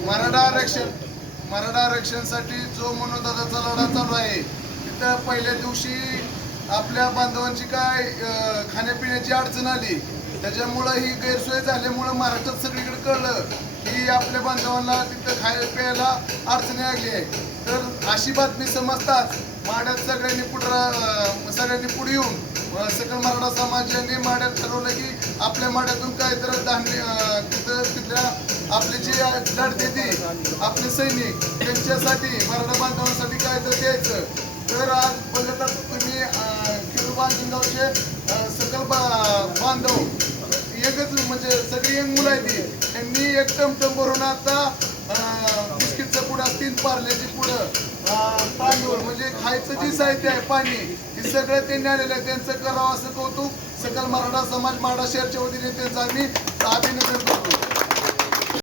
मराठा आरक्षण मराठा आरक्षणसाठी जो मनोदादाचा लढा चालू आहे तिथं पहिल्या दिवशी आपल्या बांधवांची काय खाण्यापिण्याची अडचण आली त्याच्यामुळं ही गैरसोय झाल्यामुळं महाराष्ट्रात सगळीकडे कळलं की आपल्या बांधवांना तिथं खायला प्यायला अडचणी आली आहे. तर अशी बातमी समजताच माड्यात सगळ्यांनी पुढं सगळ्यांनी पुढे येऊन सकल मराठा समाजाने माड्यात ठरवलं की आपल्या माड्यातून काय तर धान्य तिथं तिथल्या आपले जे लढते ती आपले सैनिक त्यांच्यासाठी मराठा बांधवांसाठी काय तर द्यायचं. तर आज बघत तुम्ही अं, किरू सकल बा- बांधव एकच म्हणजे सगळी एक मुलं आहेत ती. त्यांनी एक टमटम भरून आता बिस्किटचं पुढं तीन पार्ल्याची पुढं पाणीवर म्हणजे खायचं जे साहित्य आहे पाणी हे सगळं त्यांनी आलेलं आहे. त्यांचं करावं असं कौतुक सकल मराठा समाज मराठा शहरच्या वतीने त्यांचं आम्ही अभिनंदन करतो.